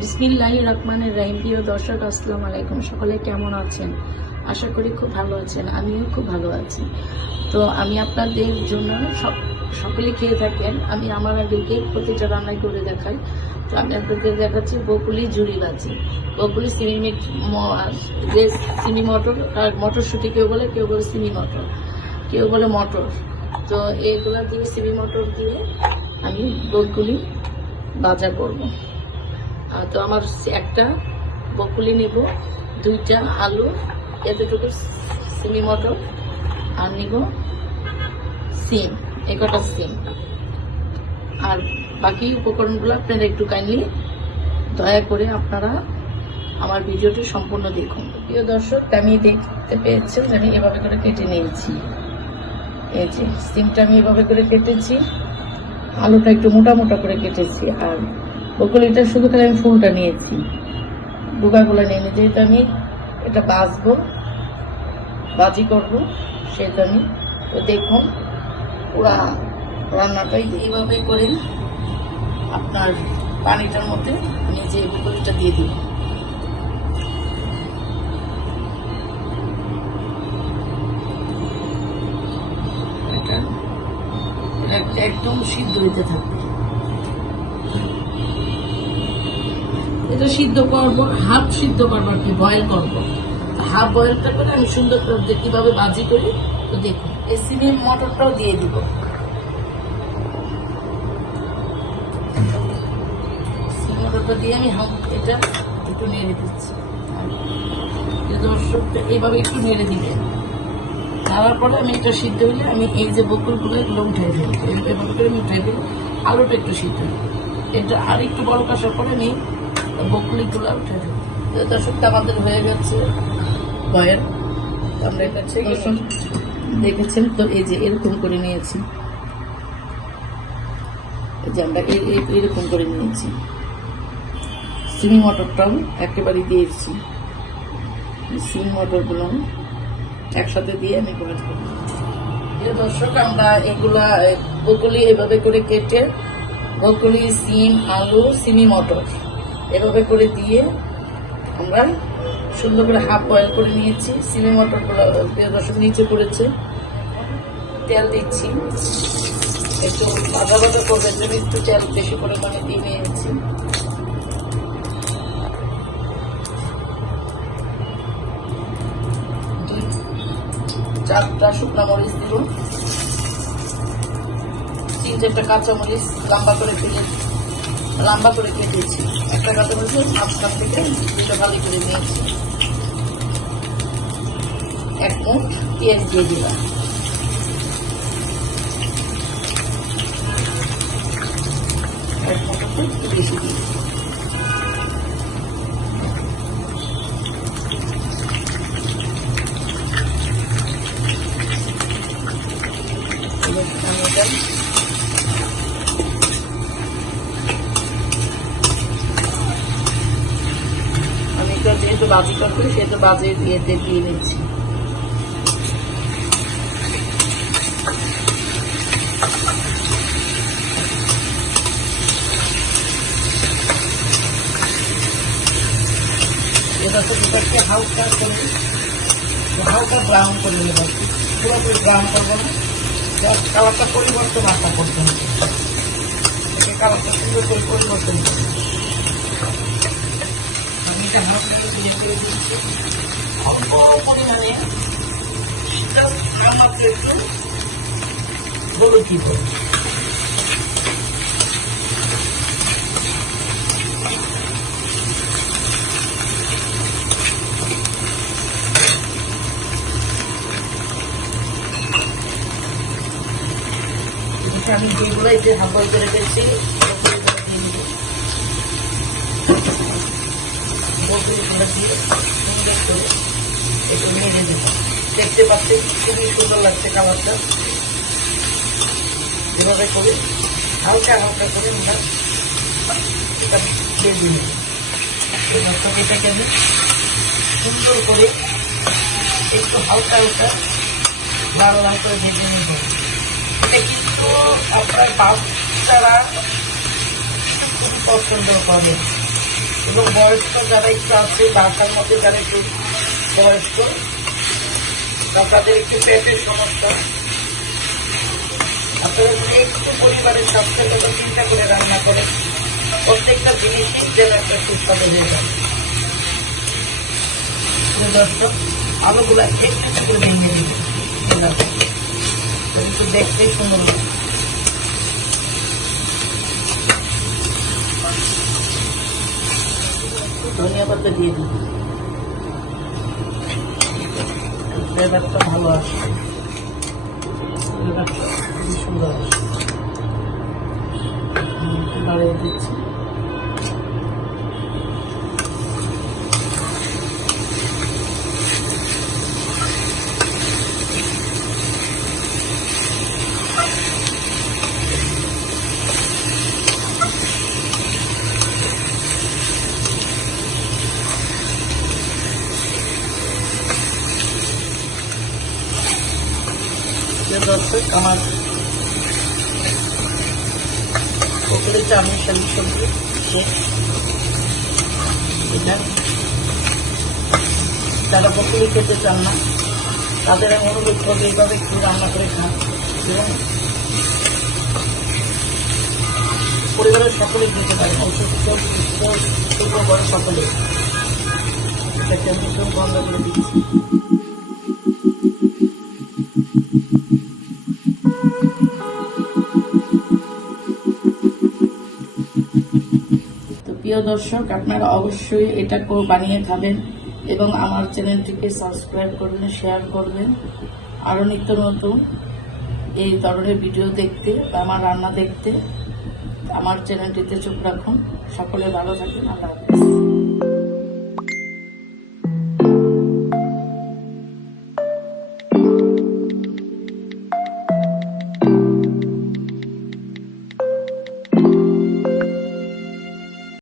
বিসমিল্লাহ রহমানের রাহিম। প্রিয় দর্শক, আসসালামু আলাইকুম। সকলে কেমন আছেন? আশা করি খুব ভালো আছেন। আমিও খুব ভালো আছি। তো আমি আপনাদের জন্য সব সকলে খেয়ে থাকেন। আমি আমার আগে প্রতিটা রান্নাই করে দেখাই। তো আমি আপনাদের দেখাচ্ছি বকুলি ঝুড়ি গাছি বকুলি সিমি যে সিমি মটর, আর মটরশুঁটি কেউ বলে কেউ বলে সিমি মটর, কেউ বলে মটর। তো এইগুলা দিয়ে সিমি মটর দিয়ে আমি বকুলি বাজা করব। তো আমার একটা বকুলি নেব, দুইটা আলু এতটুকু সিমি মটর, আর নিব সিম, এ কটা সিম। আর বাকি উপকরণগুলো আপনারা একটু কাইন্ডলি দয়া করে আপনারা আমার ভিডিওটি সম্পূর্ণ দেখুন। প্রিয় দর্শক, আমি দেখতে পেয়েছেন যে আমি এভাবে করে কেটে নিয়েছি। এই যে, সিমটা আমি এভাবে করে কেটেছি, আলুটা একটু মোটা মোটা করে কেটেছি, আর বকুলিটা শুধু খালি আমি ফুলটা নিয়েছি। ডুগাগুলো নিয়ে নিই, যেহেতু আমি এটা বাছবো বাজি করব, সেহেতু আমি, তো দেখুন, পুরা রান্নাটাই এইভাবে করে আপনার পানিটার মধ্যে যে বকুলিটা দিয়ে এটা একদম সিদ্ধ হইতে থাকবে। এটা সিদ্ধ করব, হাফ সিদ্ধ করব আর কি বয়েল করব। হাফ বয়েলটা করে আমি সুন্দর করে কীভাবে ভাজি করি, তো দেখুন, এই সিমি মটরটাও দিয়ে দিব। এটা একটু দিচ্ছি। দর্শকটা একটু পরে আমি সিদ্ধ আমি এই যে বকুলগুলো ফেলব এভাবে আমি আলুটা একটু সিদ্ধ এটা আর একটু বড় কষার পরে আমি বকুলিগুলো উঠাই দেবো তো দর্শকটা আমাদের হয়ে গেছে বয়ের আমরা এটা দেখেছেন? তো এই যে এরকম করে নিয়েছি। এই যে আমরা এরকম করে নিয়েছি। সিমি মটরটাও একেবারে দিয়েছি সিম মটরগুলো একসাথে দিয়ে আমি প্রিয় দর্শক আমরা এগুলা বকুলি এভাবে করে কেটে বকুলি সিম আলু সিমি মটর এভাবে করে দিয়ে আমরা সুন্দর করে হাফ বয়েল করে নিয়েছি। সিমি প্রিয় দর্শক নিচে পড়েছে। তেল দিচ্ছি। একটু ভাজা ভাজা করবে জন্য একটু তেল বেশি পরিমাণে দিয়ে নিয়েছি। চারটা শুকনো মরিচ দিব। তিন চারটা কাঁচা মরিচ লম্বা করে কেটে লম্বা করে কেটেছি একটা কাঁচা মরিচ মাঝখান থেকে দুটো ভালো করে নিয়েছি। এক মুঠ পেঁয়াজ দিয়ে দিলাম। এবার আমি যেহেতু বাজি করব সেহেতু বাজি ইয়েতে দিয়ে নিচ্ছি। তো করে করে পরিবর্তন আশা করতে হবে। কালারটা সুন্দর করে পরিবর্তন করতে হবে। আমি এটা হালকা করে দিয়ে করে দিচ্ছি একটু দিব আমি যেগুলো যে হাফ বয়েল করে রেখেছি সুন্দর করে একটু দেখতে পাচ্ছি খুবই সুন্দর লাগছে কালারটা যেভাবে করি হালকা হালকা করে আমরা এটা দিয়ে দিই এটাকে আমি সুন্দর করে একটু হালকা হালকা লাল লাল করে ভেজে নেব এটা কিন্তু আপনার বাচ্চারা খুব পছন্দ করে এবং বয়স্ক যারা একটু আছে, বাসার মধ্যে যারা একটু বয়স্ক তাদের একটু পেটের সমস্যা। আপনারা যদি একটু পরিবারের স্বাস্থ্যের কথা চিন্তা করে রান্না করেন, প্রত্যেকটা জিনিসই যেন একটা সুস্বাদু হয়ে প্রিয় দর্শক, আলুগুলো একটু করে ভেঙে একটু দেখতেই সুন্দর ধনিয়া পাতা দিয়ে দিন ফ্লেভারটা ভালো আছে খুবই সুন্দর বাড়িয়ে দিচ্ছি। প্রিয় দর্শক আমার পকড়ে চাউমিন শালি সবজি খেতে চান না, তাদের আমি অনুরোধ করব, এইভাবে একটু রান্না করে খান। এবং পরিবারের সকলে খেতে পারেন অসুস্থ সকলে এটাকে আমি বন্ধ করে দিচ্ছি। প্রিয় দর্শক, আপনারা অবশ্যই এটা বানিয়ে খাবেন এবং আমার চ্যানেলটিকে সাবস্ক্রাইব করবেন, শেয়ার করবেন। আরও নিত্য নতুন এই ধরনের ভিডিও দেখতে বা আমার রান্না দেখতে, আমার চ্যানেলটিতে চোখ রাখুন। সকলে ভালো থাকেন, আল্লাহ হাফেজ।